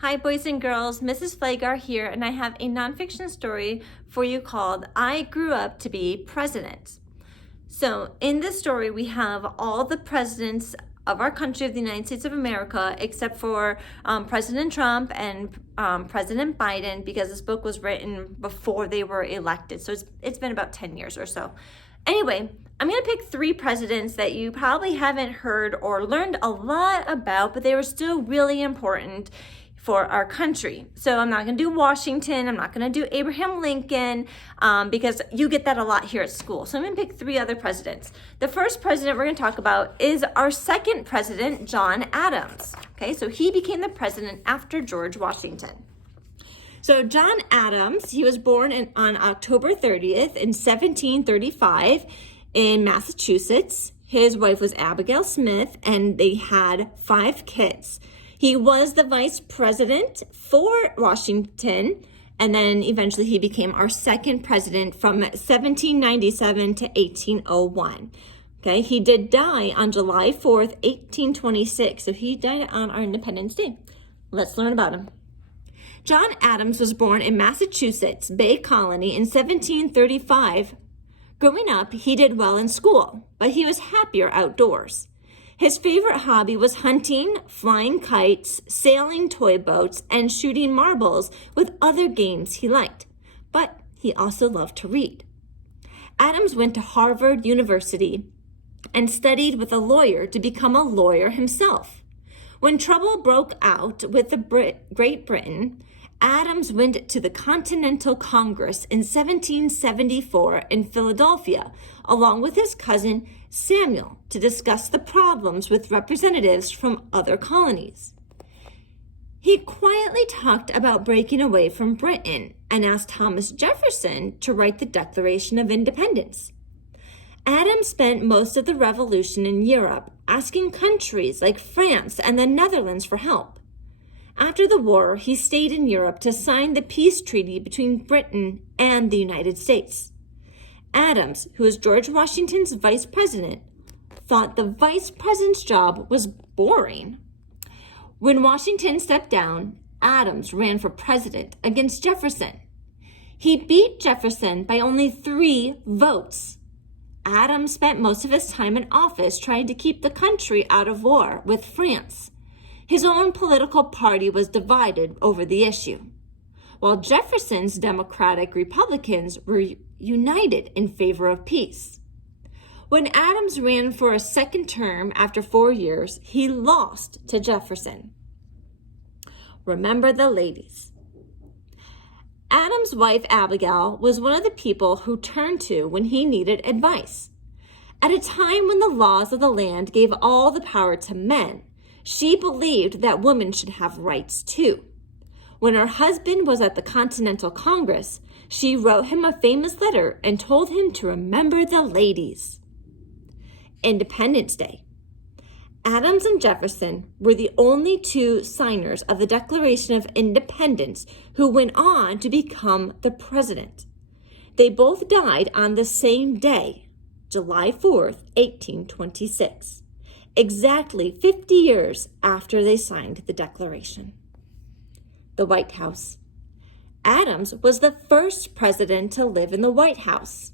Hi boys and girls, Mrs. Flagar here, and I have a nonfiction story for you called I Grew Up to Be President. So in this story we have all the presidents of our country, of the United States of America, except for President Trump and President Biden, because this book was written before they were elected. So it's been about 10 years or so. Anyway, I'm going to pick 3 presidents that you probably haven't heard or learned a lot about, but they were still really important for our country. So I'm not going to do Washington. I'm not going to do Abraham Lincoln because you get that a lot here at school. So I'm going to pick 3 other presidents. The first president we're going to talk about is our second president, John Adams. Okay, so he became the president after George Washington. So John Adams, he was born on October 30th in 1735 in Massachusetts. His wife was Abigail Smith, and they had 5 kids. He was the vice president for Washington, and then eventually he became our second president from 1797 to 1801. Okay, he did die on July 4th, 1826, so he died on our Independence Day. Let's learn about him. John Adams was born in Massachusetts Bay Colony in 1735. Growing up, he did well in school, but he was happier outdoors. His favorite hobby was hunting, flying kites, sailing toy boats, and shooting marbles with other games he liked. But he also loved to read. Adams went to Harvard University and studied with a lawyer to become a lawyer himself. When trouble broke out with Great Britain, Adams went to the Continental Congress in 1774 in Philadelphia, along with his cousin Samuel, to discuss the problems with representatives from other colonies. He quietly talked about breaking away from Britain and asked Thomas Jefferson to write the Declaration of Independence. Adams spent most of the Revolution in Europe, asking countries like France and the Netherlands for help. After the war, he stayed in Europe to sign the peace treaty between Britain and the United States. Adams, who was George Washington's vice president, thought the vice president's job was boring. When Washington stepped down, Adams ran for president against Jefferson. He beat Jefferson by only 3 votes. Adams spent most of his time in office trying to keep the country out of war with France. His own political party was divided over the issue, while Jefferson's Democratic Republicans were united in favor of peace. When Adams ran for a second term after 4 years, he lost to Jefferson. Remember the ladies. Adams' wife, Abigail, was one of the people who turned to when he needed advice. At a time when the laws of the land gave all the power to men, she believed that women should have rights too. When her husband was at the Continental Congress, she wrote him a famous letter and told him to remember the ladies. Independence Day. Adams and Jefferson were the only 2 signers of the Declaration of Independence who went on to become the president. They both died on the same day, July 4th, 1826. Exactly 50 years after they signed the Declaration. The White House. Adams was the first president to live in the White House.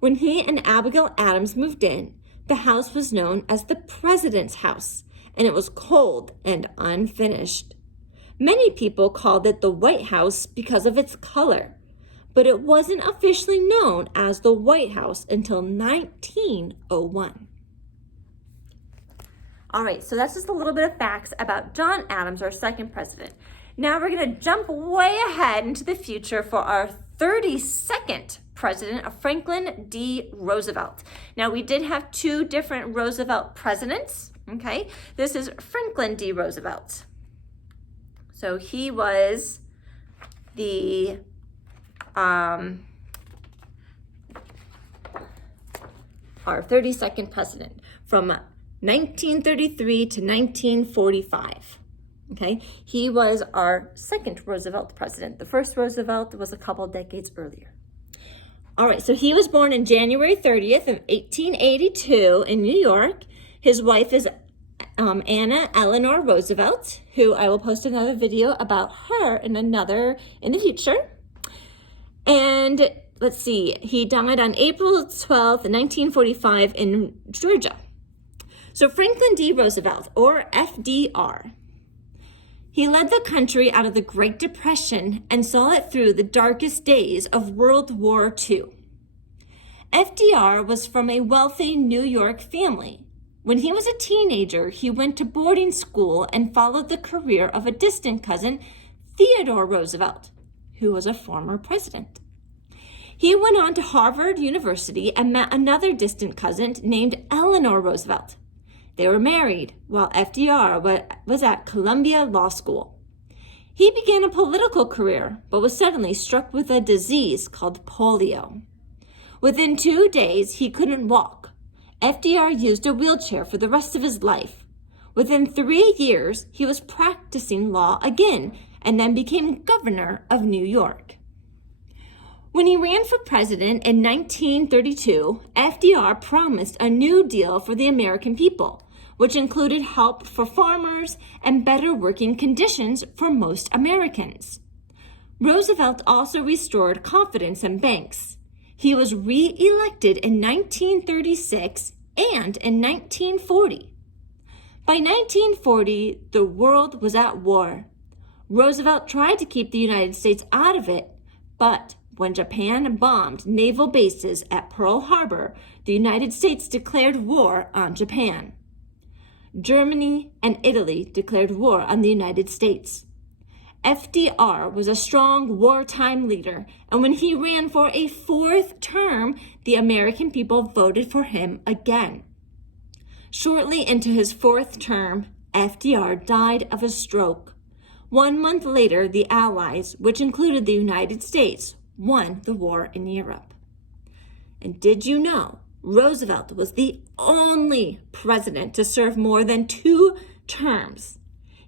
When he and Abigail Adams moved in, the house was known as the President's House, and it was cold and unfinished. Many people called it the White House because of its color, but it wasn't officially known as the White House until 1901. All right, so that's just a little bit of facts about John Adams, our second president. Now we're going to jump way ahead into the future for our 32nd president, Franklin D. Roosevelt. Now we did have 2 different Roosevelt presidents, okay? This is Franklin D. Roosevelt. So he was the our 32nd president from 1933 to 1945. Okay, he was our second Roosevelt president. The first Roosevelt was a couple decades earlier. All right, so he was born on January 30th of 1882 in New York. His wife is Anna Eleanor Roosevelt, who I will post another video about her in the future. And let's see, he died on April 12th, 1945 in Georgia. So Franklin D. Roosevelt, or FDR, he led the country out of the Great Depression and saw it through the darkest days of World War II. FDR was from a wealthy New York family. When he was a teenager, he went to boarding school and followed the career of a distant cousin, Theodore Roosevelt, who was a former president. He went on to Harvard University and met another distant cousin named Eleanor Roosevelt. They were married while FDR was at Columbia Law School. He began a political career, but was suddenly struck with a disease called polio. Within 2 days, he couldn't walk. FDR used a wheelchair for the rest of his life. Within 3 years, he was practicing law again and then became governor of New York. When he ran for president in 1932, FDR promised a New Deal for the American people, which included help for farmers and better working conditions for most Americans. Roosevelt also restored confidence in banks. He was re-elected in 1936 and in 1940. By 1940, the world was at war. Roosevelt tried to keep the United States out of it, but when Japan bombed naval bases at Pearl Harbor, the United States declared war on Japan. Germany and Italy declared war on the United States. FDR was a strong wartime leader, and when he ran for a 4th term, the American people voted for him again. Shortly into his 4th term, FDR died of a stroke. 1 month later, the Allies, which included the United States, won the war in Europe. And did you know Roosevelt was the only president to serve more than 2 terms?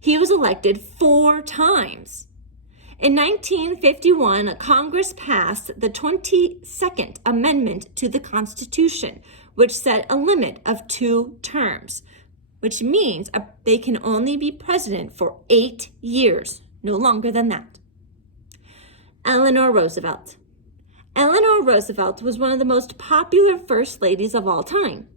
He was elected 4 times. In 1951, Congress passed the 22nd Amendment to the Constitution, which set a limit of 2 terms, which means they can only be president for 8 years, no longer than that. Eleanor Roosevelt. Eleanor Roosevelt was one of the most popular first ladies of all time.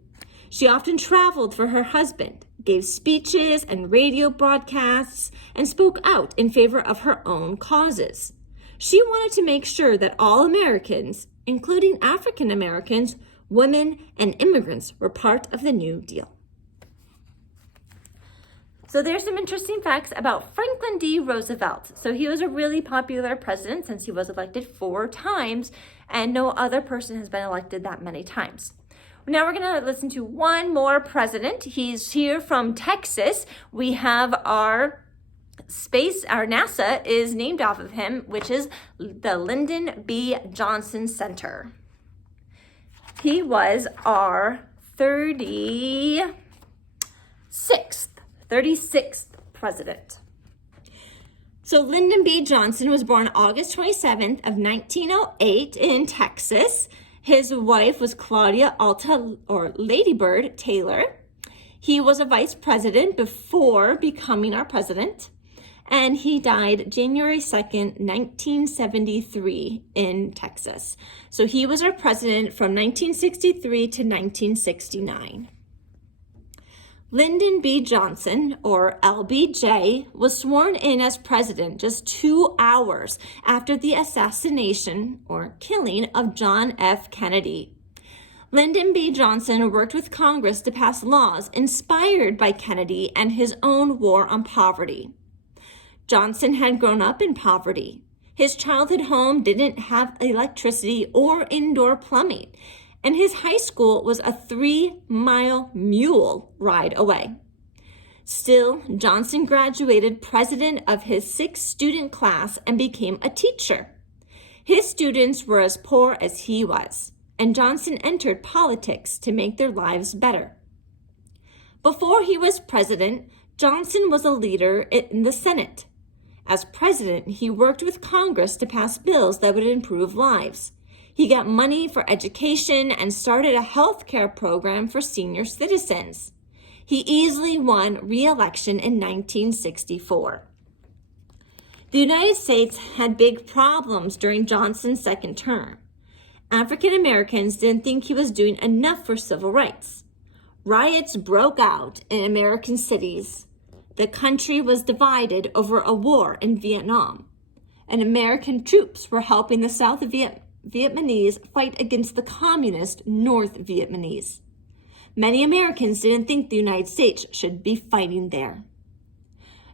She often traveled for her husband, gave speeches and radio broadcasts, and spoke out in favor of her own causes. She wanted to make sure that all Americans, including African Americans, women, and immigrants, were part of the New Deal. So there's some interesting facts about Franklin D. Roosevelt. So he was a really popular president since he was elected 4 times, and no other person has been elected that many times. Now we're going to listen to one more president. He's here from Texas. We have our NASA is named off of him, which is the Lyndon B. Johnson Center. He was our 36th president. So Lyndon B. Johnson was born August 27th of 1908 in Texas. His wife was Claudia Alta, or Lady Bird Taylor. He was a vice president before becoming our president, and he died January 2nd, 1973 in Texas. So he was our president from 1963 to 1969. Lyndon B. Johnson, or LBJ, was sworn in as president just 2 hours after the assassination or killing of John F. Kennedy. Lyndon B. Johnson worked with Congress to pass laws inspired by Kennedy and his own war on poverty. Johnson had grown up in poverty. His childhood home didn't have electricity or indoor plumbing, and his high school was a 3-mile mule ride away. Still, Johnson graduated president of his 6th student class and became a teacher. His students were as poor as he was, and Johnson entered politics to make their lives better. Before he was president, Johnson was a leader in the Senate. As president, he worked with Congress to pass bills that would improve lives. He got money for education and started a health care program for senior citizens. He easily won re-election in 1964. The United States had big problems during Johnson's second term. African Americans didn't think he was doing enough for civil rights. Riots broke out in American cities. The country was divided over a war in Vietnam, and American troops were helping the South Vietnamese fight against the communist North Vietnamese. Many Americans didn't think the United States should be fighting there.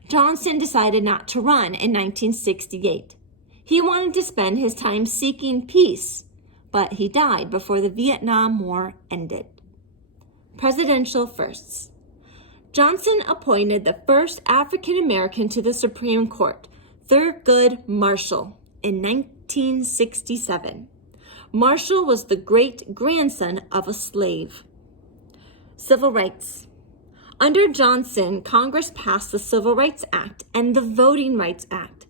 Johnson decided not to run in 1968. He wanted to spend his time seeking peace, but he died before the Vietnam War ended. Presidential firsts. Johnson appointed the first African American to the Supreme Court, Thurgood Marshall, in 1967. Marshall was the great-grandson of a slave. Civil rights. Under Johnson, Congress passed the Civil Rights Act and the Voting Rights Act,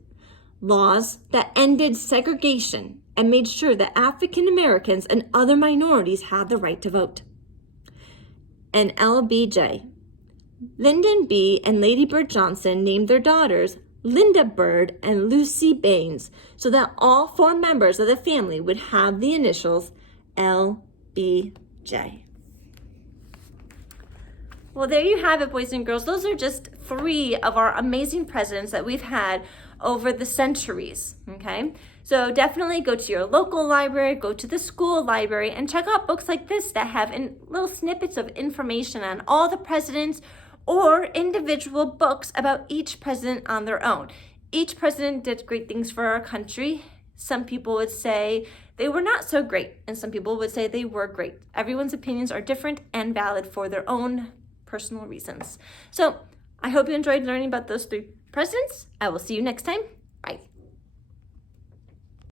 laws that ended segregation and made sure that African Americans and other minorities had the right to vote. And LBJ. Lyndon B. and Lady Bird Johnson named their daughters Linda Bird and Lucy Baines so that all four members of the family would have the initials LBJ. Well, there you have it, boys and girls. Those are just 3 of our amazing presidents that we've had over the centuries, okay? So definitely go to your local library, go to the school library, and check out books like this that have little snippets of information on all the presidents or individual books about each president on their own. Each president did great things for our country. Some people would say they were not so great, and some people would say they were great. Everyone's opinions are different and valid for their own personal reasons. So I hope you enjoyed learning about those 3 presidents. I will see you next time. Bye.